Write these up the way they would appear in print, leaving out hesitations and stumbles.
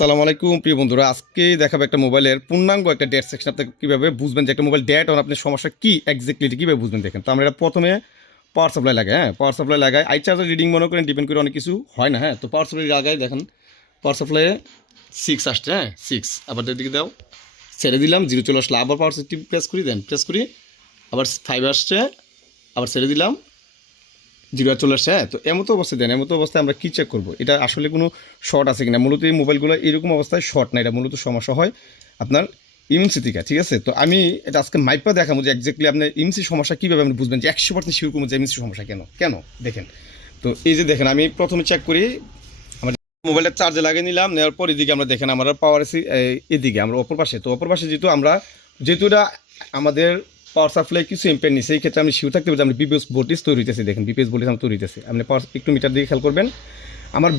সালাম আলাইকুম প্রিয় বন্ধুরা, আজকে দেখাবো একটা মোবাইলের পূর্ণাঙ্গ একটা ডেট সেকশন। আপনি কীভাবে বুঝবেন যে একটা মোবাইল ডেট আর আপনার সমস্যা কী এক্স্যাক্টলি কীভাবে বুঝবেন দেখেন। তো আমরা এটা প্রথমে পাওয়ার সাপ্লাই লাগাই। পাওয়ার সাপ্লাই লাগাই, আই চার্জার রিডিং মনে করেন ডিপেন্ড করে অনেক কিছু হয় না। তো পাওয়ার সাপ্লাই লাগাই, দেখেন পাওয়ার সাপ্লাইয়ে 6 আসছে। 6 আবার দিকে দাও, ছেড়ে দিলাম, 0 চলে আসলো। আবার পাওয়ার সেফটি প্রেস করি, প্রেস করি, আবার 5 আসছে, আবার ছেড়ে দিলাম, 0 চলে আসছে। তো এমতো অবস্থায় এমতো অবস্থায় আমরা কী চেক করবো এটা আসলে কোনো শর্ট আছে কিনা। মূলত এই মোবাইলগুলো এরকম অবস্থায় শর্ট না, এটা মূলত সমস্যা হয় আপনার ইমিউনিটি থেকে। ঠিক আছে, তো আমি এটা আজকে মাইপা দেখাবো যে এক্স্যাক্টলি আপনার ইমিউনিটি সমস্যা কীভাবে আপনি বুঝবেন যে 100% শিওর করবো যে ইমিউনিটি সমস্যা কেন দেখেন। তো এই যে দেখেন, আমি প্রথমে চেক করি, আমার মোবাইলের চার্জে লাগিয়ে নিলাম, নেওয়ার পর এদিকে আমরা দেখেন আমরা পাওয়ার এসি এদিকে আমরা অপর পাশে। তো অপর পাশে যেহেতু এটা আমাদের পাওয়ার সাপ্লাই কিছু ইম্পেয়ার নিই, সেই ক্ষেত্রে আমি শিওর থাকতে পারি যে আমরা বিপিএস ভোল্টেজ তৈরি হইতেছে। দেখেন বিপিএস ভোল্টেজ আমার তৈরি হইতেছে। আপনি পাওয়ার একটু মিটার দিকে খেয়াল করবেন। আমার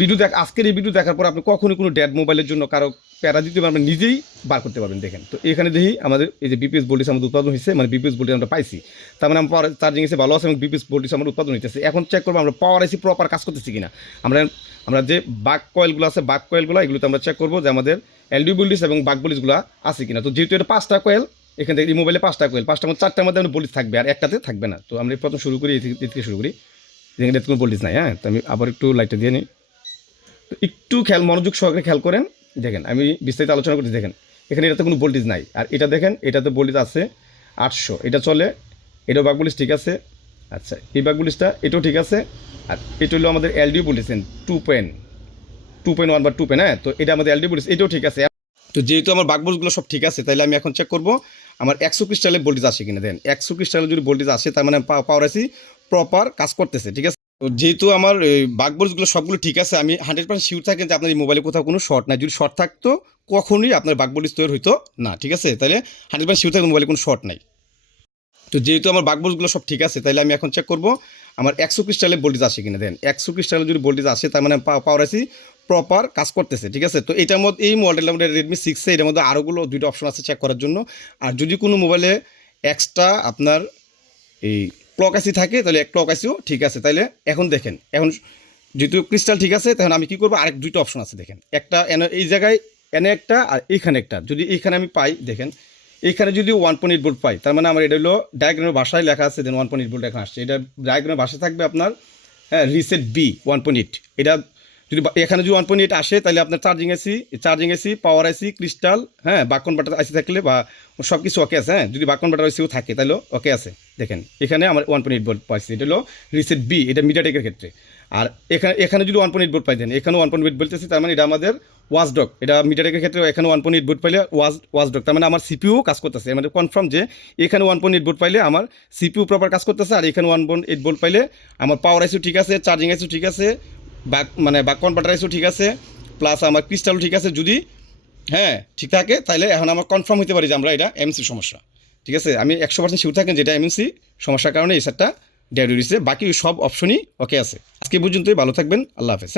আজকের এই ভিডিও দেখার পর আপনি কখনোই কোনো ডেড মোবাইলের জন্য কারো প্যারা দিতে পারবেন, নিজেই বার করতে পারবেন। দেখেন, তো এখানে দেখি আমাদের এই যে বিপিএস ভোল্টেজ আমাদের উৎপাদন হয়েছে, মানে বিপিএস ভোল্টেজ আমরা পাইছি, তার মানে আমার পাওয়ার চার্জিং এসে ভালো আছে এবং বিপিএস ভোল্টেজ আমার উৎপাদন হইতেছে। এখন চেক করবো আমরা পাওয়ার এসি প্রপার কাজ করতেছি কিনা। আমরা আমরা যে বাক কয়েলগুলো আছে, বাক কয়েলগুলো এগুলোতে আমরা চেক করবো যে আমাদের এলডি ভোল্টেজ এবং বাক ভোল্টেজগুলো আছে কিনা। তো যেহেতু এটা 5টা কয়েল, এখান থেকে এই মোবাইলে 5টা কয়েল, 5টার মধ্যে 4টার মধ্যে আমরা ভোল্টেজ থাকবে আর একটাতে থাকবে না। তো আমরা প্রথম শুরু করি, এ থেকে শুরু করি, যেখানে কোনো ভোল্টেজ নাই। তো আমি আবার একটু লাইটটা দিয়ে নিই। তো একটু মনোযোগ সহকারে খেয়াল করেন। দেখেন আমি বিস্তারিত আলোচনা করছি। দেখেন এখানে এটাতে কোনো ভোল্টেজ নাই, আর এটা দেখেন এটাতে ভোল্টেজ আছে 800, এটা চলে, এটাও বাক ভোল্টেজ ঠিক আছে। আচ্ছা, এই বাক ভোল্টেজটা এটাও ঠিক আছে। আর এটা হলো আমাদের এলডি ভোল্টেজ 2.1 বা 2 পেন। তো এটা আমাদের এলডি ভোল্টেজ, এটাও ঠিক আছে। তো যেহেতু আমার বাক ভোল্টেজগুলো সব ঠিক আছে, তাহলে আমি এখন চেক করবো আমার 100 ক্রিস্টালে ভোল্টেজ আসে কিনা। দেন 100 ক্রিস্টালে যদি ভোল্টেজ আসে, তার মানে পাওয়ার এসি প্রপার কাজ করতেছে। ঠিক আছে, তো যেহেতু আমার বাক ভোল্টেজগুলো সবগুলো ঠিক আছে, আমি 100% শিওর থাকেন যে আপনার এই মোবাইলে কোথাও কোনো শর্ট নাই। যদি শর্ট থাকতো কখনোই আপনার বাক ভোল্টেজ তৈরি হইতো না। ঠিক আছে, তাহলে 100% শিওর থাকেন মোবাইলে কোনো শর্ট নাই। তো যেহেতু আমার বাক ভোল্টেজগুলো সব ঠিক আছে, তাহলে আমি এখন চেক করবো আমার 100 ক্রিস্টালে ভোল্টেজ আসে কিনা। দেন 100 ক্রিস্টালে যদি ভোল্টেজ আসে, তার মানে পাওয়ার এসি প্রপার কাজ করতেছে। ঠিক আছে, তো এটার মধ্যে এই মডেলের মধ্যে রেডমি 6 এটার মধ্যে আরোগুলো 2টা অপশন আছে চেক করার জন্য। আর যদি কোনো মোবাইলে এক্সট্রা আপনার এই ক্লক আইসি থাকে, তাহলে ক্লক আইসিও ঠিক আছে। তাহলে এখন দেখেন, এখন যেহেতু ক্রিস্টাল ঠিক আছে, তখন আমি কী করবো, আরেক 2টা অপশন আছে। দেখেন একটা এই জায়গায় এনে একটা, আর এইখানে একটা। যদি এইখানে আমি পাই, দেখেন এইখানে যদি 1.8 ভোল্ট পাই, তার মানে আমার এটা হলো ডায়াগ্রামের ভাষায় লেখা আছে। দেন 1.8 ভোল্ট এখন আসছে, এটা ডায়াগ্রামের ভাষায় থাকবে আপনার রিসেট বি 1.8। এটা যদি এখানে যদি 1.8 আসে, তাহলে আপনার চার্জিং এসি পাওয়ার আইসি ক্রিস্টাল, বাক কনভার্টার আইসি থাকলে বা সব কিছু ওকে আছে। যদি বাক কনভার্টার আইসিও থাকে, তাহলে ওকে আছে। দেখেন এখানে আমার 1.8 ভোল্ট পাইছি, এটা হলো রিসেট বি, এটা মিডিয়াটেকের ক্ষেত্রে। আর এখানে যদি 1.8 ভোল্ট পাই, দেন এখানে 1.8 বলতেছি, তার মানে এটা আমাদের ওয়াচডগ, এটা মিডিয়াটেকের ক্ষেত্রে। এখানে 1.8 ভোল্ট পাইলে ওয়াচডগ, তার মানে আমার সিপিউ কাজ করতেছে। মানে কনফার্ম যে এখানে 1.8 ভোল্ট পাইলে আমার সিপিউ প্রপার কাজ করতেছে, আর এখানে 1.8 ভোল্ট পাইলে আমার পাওয়ার আইসিও ঠিক আছে, চার্জিং আইসিও ঠিক আছে, বাক কনভার্টার আইসিও ঠিক আছে, প্লাস আমার ক্রিস্টালও ঠিক আছে। যদি ঠিক থাকে, তাহলে এখন আমার কনফার্ম হতে পারি যে আমরা এটা এমসির সমস্যা। ঠিক আছে, আমি 100% শিওর থাকেন যেটা এমসি সমস্যার কারণে এই সেটটা ডেড হয়েছে। বাকি সব অপশনই ওকে আছে। আজকে পর্যন্তই, ভালো থাকবেন, আল্লাহ হাফেজ।